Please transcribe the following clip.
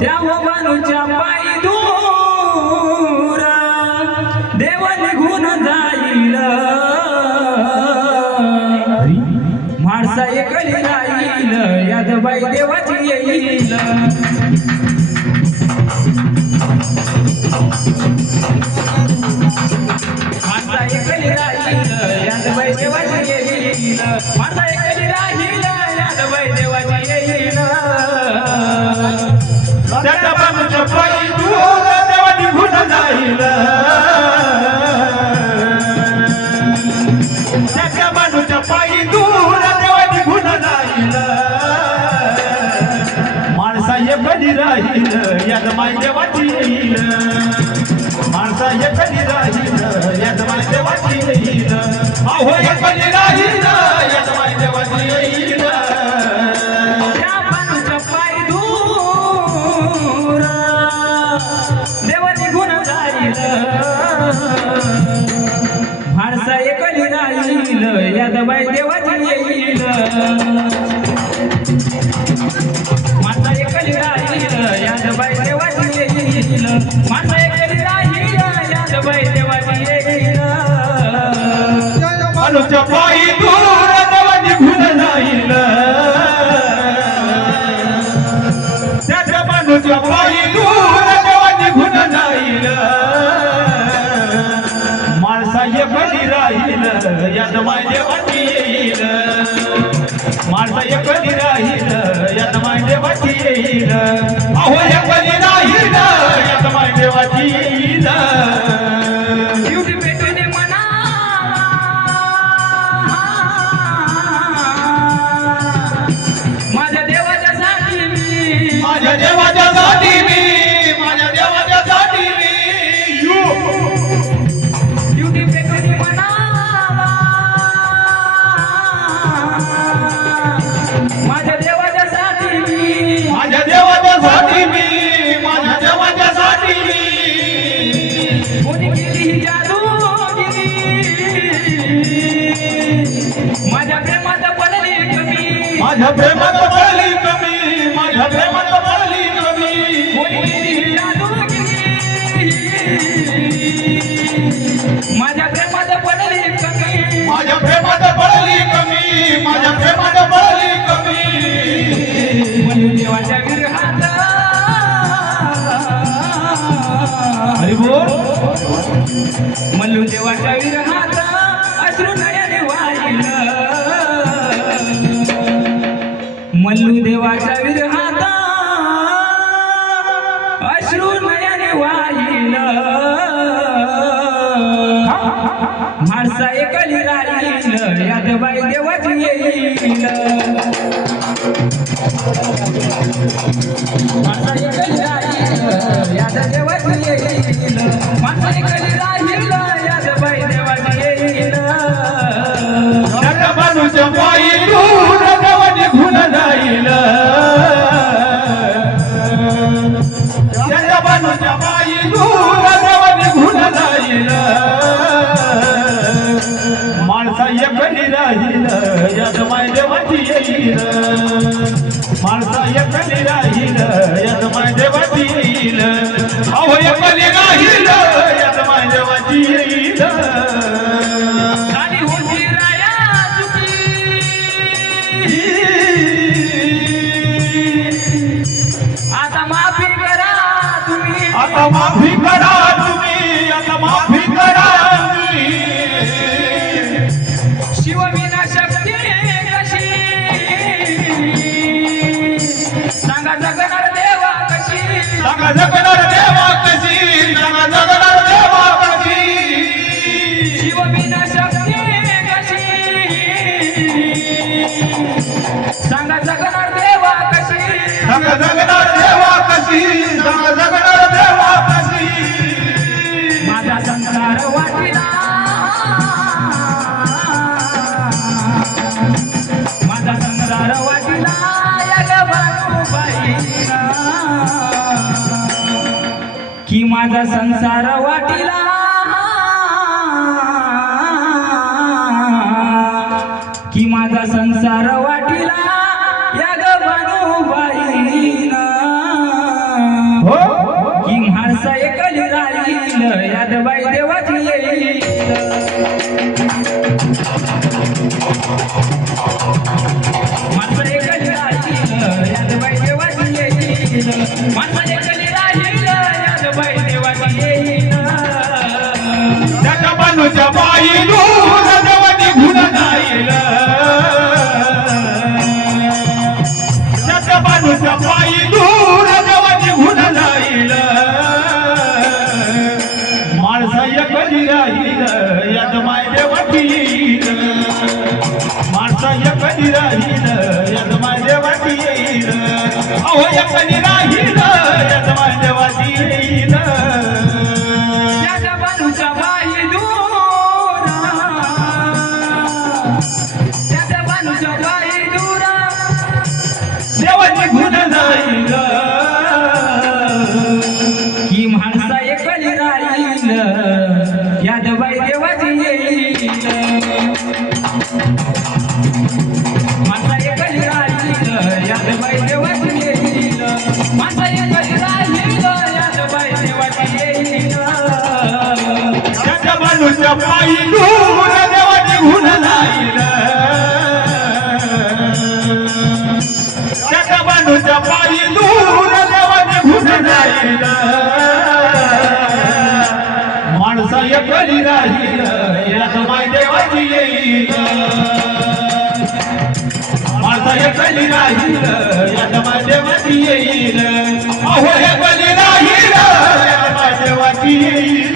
त्या बानूच्या पायी दूर देव निघून जाईल माणसा एकली राहील यादबाई देवाची येईल माणसा एकली राहील यादबाई देवाची येईल माणसा एकली राहील यादबाई देवाची येईल त्याच्या बाजूच्या पायी दूर देवा निघून जाईल त्याच्या बाजूच्या पायी दूर देवा निघून जाईल माणसा एकली राहील याद माय देवाची येईल माणसा एकली राहील याद माय देवाची येईल अहो एकली राहील याद माय देवाची येईल त्या बानूच्या पायी दूर देव निघून जाईल माणसा एकली राहील यादबाई देवाची येईल माणसा एकली राहील यादबाई देवाची येईल माणसा एकली राहील यादबाई देवाची येईल माणूच्या पायी दूर देवा निघून जाईल त्याच्या माणूच्या पायी दूर देवा निघून जाईल माणसा एकली राहील याद माय देवाची येईल माणसा एकली राहील याद माय देवाची येईल अहो एकली राहील याद माय देवाची येईल युटी पेटून म्हणा माझ्या देवाच्यासाठी मी माझ्या देवाच्यासाठी मी माझ्या देवाच्यासाठी मी युटी पेटून म्हणा माझ्या देवाच्यासाठी मी माझ्या देवाच्यासाठी मी माझ्या देवाच्यासाठी मी कोणी केली ही जादूगिरी माझ्या प्रेमात पडली कमी माझ्या प्रेमात पडली कमी माझ्या प्रेमात पडली कमी कोणी केली ही जादूगिरी माझ्या प्रेमात पडली कमी माझ्या प्रेमात पडली कमी माझ्या प्रेमात पडली कमी म्हणून देवाच्या विरहात हरी बोल मल्लू देवाच्या विरहात अश्रू नयने वाहिल मल्लू देवाच्या विरहात अश्रू नयने वाहिल माणसा एकली राहील यादबाई देवाची येईल माणसा एकली राहील याद देवाची येईल माणसा एकली राहील यादबाई देवाची येईल त्याच्या बाजूच्या पायी दूर देवा निघून जाईल त्याच्या बाजूच्या पायी दूर देवा निघून जाईल माणसा एकली राहील याद माय देवाची येईल माणसा एकली राहील याद माय देवाची येईल अहो एकली राहील याद माय देवाची येईल आणि होती राया चुकी आता माफी करा तुम्ही आता माफी करा तुम्ही आता माफी करा तुम्ही शिवविना शक्ती कशी सांगा जगणार देवा कशी सांगा जगणार देवा कशी सांगा जगणार देवा कशी शिवविना शक्ती कशी सांगा जगणार देवा कशी सांगा जगणार देवा कशी सांगा जगणार देवा कशी माझा संसार वाटिला माझा संसार वाटिला या गबानूबाईला की माझा संसार वाटिला की माझा संसार वाटिला या गबानूबाईला माणसं एकली राहील यादबाई देवाची येईल माणसं एकली राहील यादबाई देवाची येईल त्याच्या बाजूच्या बाई दूर देवाची गुण जाईल त्याच्या बाजूच्या बाई दूर देवाची गुण जाईल माणसा एकली राहील याद माय देवाची येईल माणसा एकली राहील याद माय देवाची येईल अहो एकली राहील याद माय देवाची येईल त्याच्या बाजूच्या बाई दूर त्याच्या बाजूच्या बाई दूर देवाची गुण जाईल ही माणसा एकली राहील यादबाई देवाची येईल माणसा एकली राहील यादबाई देवाची येईल माणसा एकली राहील यादबाई देवाची येईल त्याच्या बाजूच्या पायी दूर देवाची गुण जाईल त्याच्या बाजूच्या पायी दूर देवाची गुण जाईल माणसा एकली राहील याद माय देवाची येईल माणसा एकली राहील याद माय देवाची येईल अहो एकली राहील याद माय देवाची येईल